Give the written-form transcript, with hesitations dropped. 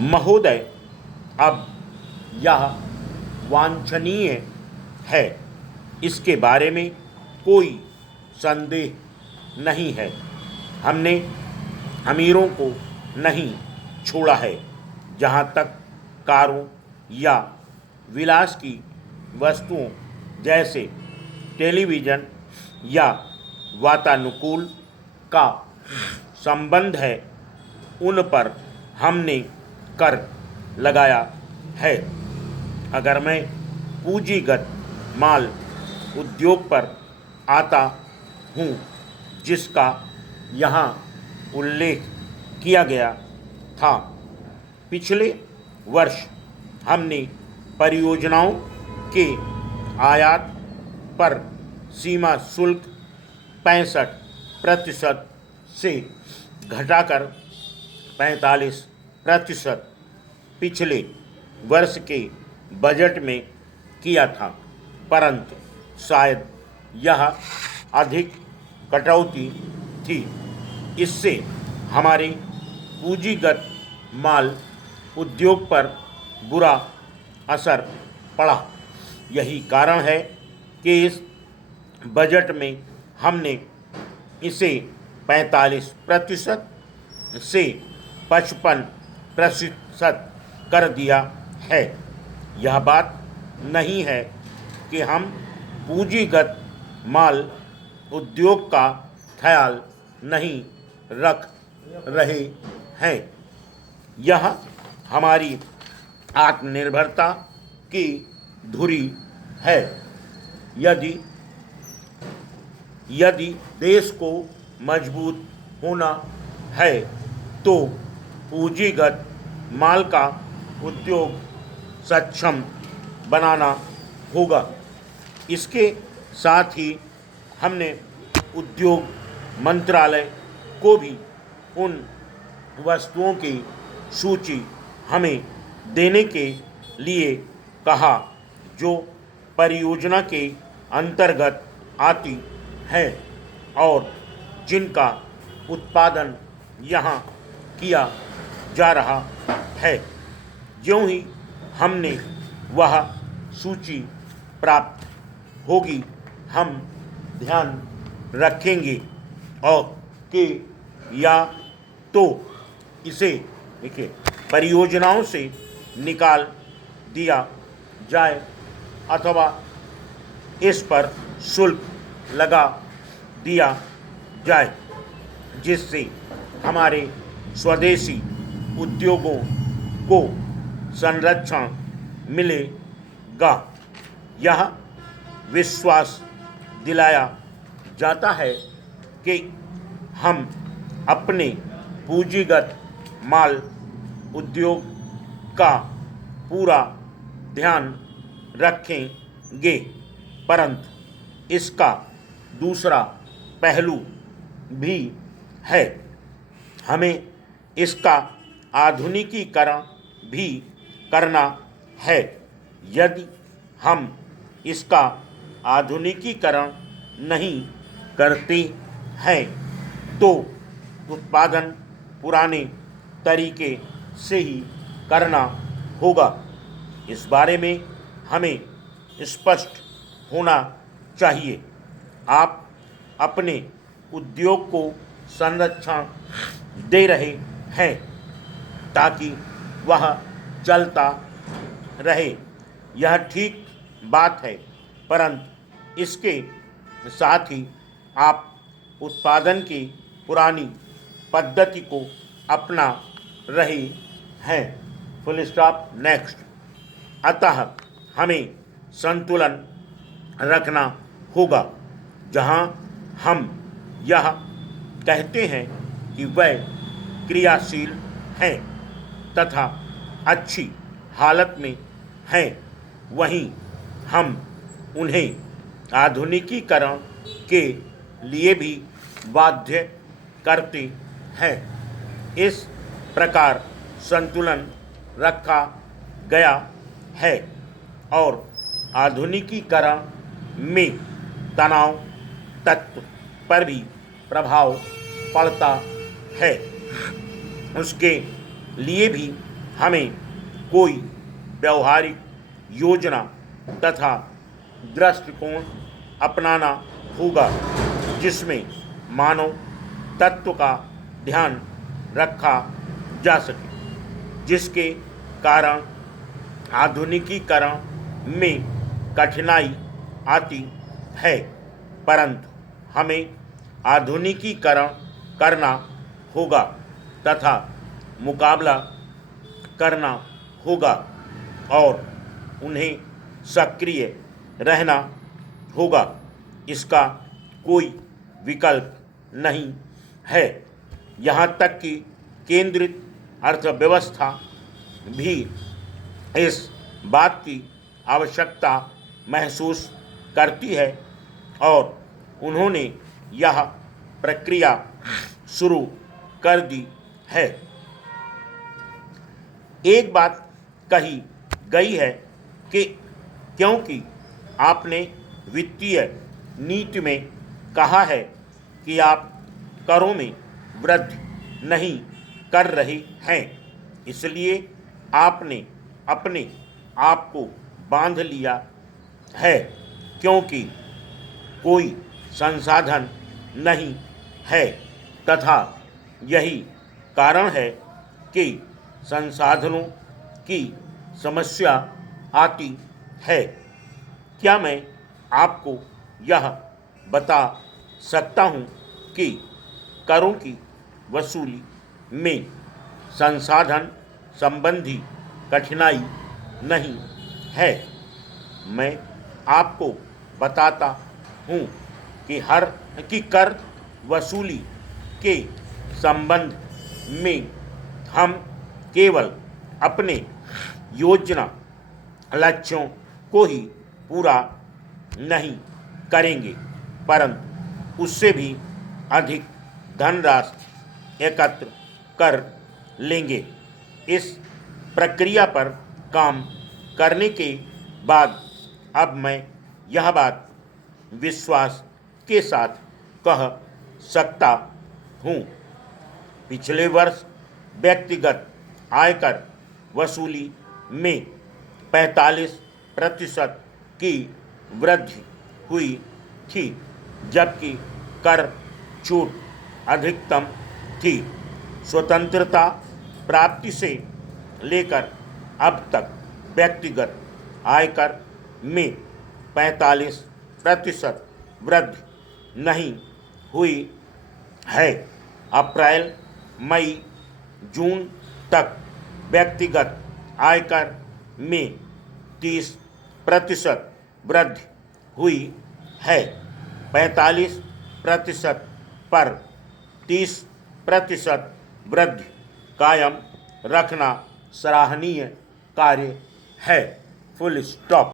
महोदय, अब यह वांछनीय है, इसके बारे में कोई संदेह नहीं है। हमने अमीरों को नहीं छोड़ा है। जहाँ तक कारों या विलास की वस्तुओं जैसे टेलीविज़न या वातानुकूल का संबंध है, उन पर हमने कर लगाया है। अगर मैं पूंजीगत माल उद्योग पर आता हूँ, जिसका यहाँ उल्लेख किया गया था, पिछले वर्ष हमने परियोजनाओं के आयात पर सीमा शुल्क 65% से घटाकर 45% पिछले वर्ष के बजट में किया था, परंतु शायद यह अधिक कटौती थी। इससे हमारे पूंजीगत माल उद्योग पर बुरा असर पड़ा। यही कारण है कि इस बजट में हमने इसे 45% से 55% कर दिया है। यह बात नहीं है कि हम पूंजीगत माल उद्योग का ख्याल नहीं रख रहे हैं। यह हमारी आत्मनिर्भरता की धुरी है। यदि यदि देश को मजबूत होना है तो पूंजीगत माल का उद्योग सक्षम बनाना होगा। इसके साथ ही हमने उद्योग मंत्रालय को भी उन वस्तुओं की सूची हमें देने के लिए कहा जो परियोजना के अंतर्गत आती हैं और जिनका उत्पादन यहाँ किया जा रहा है। ज्यों ही हमने वह सूची प्राप्त होगी, हम ध्यान रखेंगे और कि या तो इसे देखिए परियोजनाओं से निकाल दिया जाए अथवा इस पर शुल्क लगा दिया जाए, जिससे हमारे स्वदेशी उद्योगों को संरक्षण मिलेगा। यह विश्वास दिलाया जाता है कि हम अपने पूंजीगत माल उद्योग का पूरा ध्यान रखेंगे, परंतु इसका दूसरा पहलू भी है। हमें इसका आधुनिकीकरण भी करना है। यदि हम इसका आधुनिकीकरण नहीं करते हैं तो उत्पादन पुराने तरीके से ही करना होगा। इस बारे में हमें स्पष्ट होना चाहिए। आप अपने उद्योग को संरक्षण दे रहे हैं ताकि वह चलता रहे, यह ठीक बात है, परंतु इसके साथ ही आप उत्पादन की पुरानी पद्धति को अपना रहे हैं। Full stop. नेक्स्ट। अतः हमें संतुलन रखना होगा, जहाँ हम यह कहते हैं कि वह क्रियाशील हैं तथा अच्छी हालत में हैं, वहीं हम उन्हें आधुनिकीकरण के लिए भी बाध्य करते हैं। इस प्रकार संतुलन रखा गया है और आधुनिकीकरण में तनाव तत्व पर भी प्रभाव पड़ता है। उसके लिए भी हमें कोई व्यवहारिक योजना तथा दृष्टिकोण अपनाना होगा जिसमें मानव तत्व का ध्यान रखा जा सके, जिसके कारण आधुनिकीकरण में कठिनाई आती है, परंतु हमें आधुनिकीकरण करना होगा तथा मुकाबला करना होगा और उन्हें सक्रिय रहना होगा। इसका कोई विकल्प नहीं है। यहाँ तक कि केंद्रित अर्थव्यवस्था भी इस बात की आवश्यकता महसूस करती है और उन्होंने यह प्रक्रिया शुरू कर दी है। एक बात कही गई है कि क्योंकि आपने वित्तीय नीति में कहा है कि आप करों में वृद्धि नहीं कर रहे हैं, इसलिए आपने अपने आप को बांध लिया है, क्योंकि कोई संसाधन नहीं है तथा यही कारण है कि संसाधनों की समस्या आती है। क्या मैं आपको यह बता सकता हूँ कि करों की वसूली में संसाधन संबंधी कठिनाई नहीं है? मैं आपको बताता हूँ कि कर वसूली के संबंध में हम केवल अपने योजना लक्ष्यों को ही पूरा नहीं करेंगे, परंतु उससे भी अधिक धनराशि एकत्र कर लेंगे। इस प्रक्रिया पर काम करने के बाद अब मैं यह बात विश्वास के साथ कह सकता हूँ, पिछले वर्ष व्यक्तिगत आयकर वसूली में 45% की वृद्धि हुई थी, जबकि कर छूट अधिकतम थी। स्वतंत्रता प्राप्ति से लेकर अब तक व्यक्तिगत आयकर में 45% वृद्धि नहीं हुई है। अप्रैल, मई, जून तक व्यक्तिगत आयकर में 30% वृद्धि हुई है। 45% पर 30% वृद्धि कायम रखना सराहनीय कार्य है। Full stop.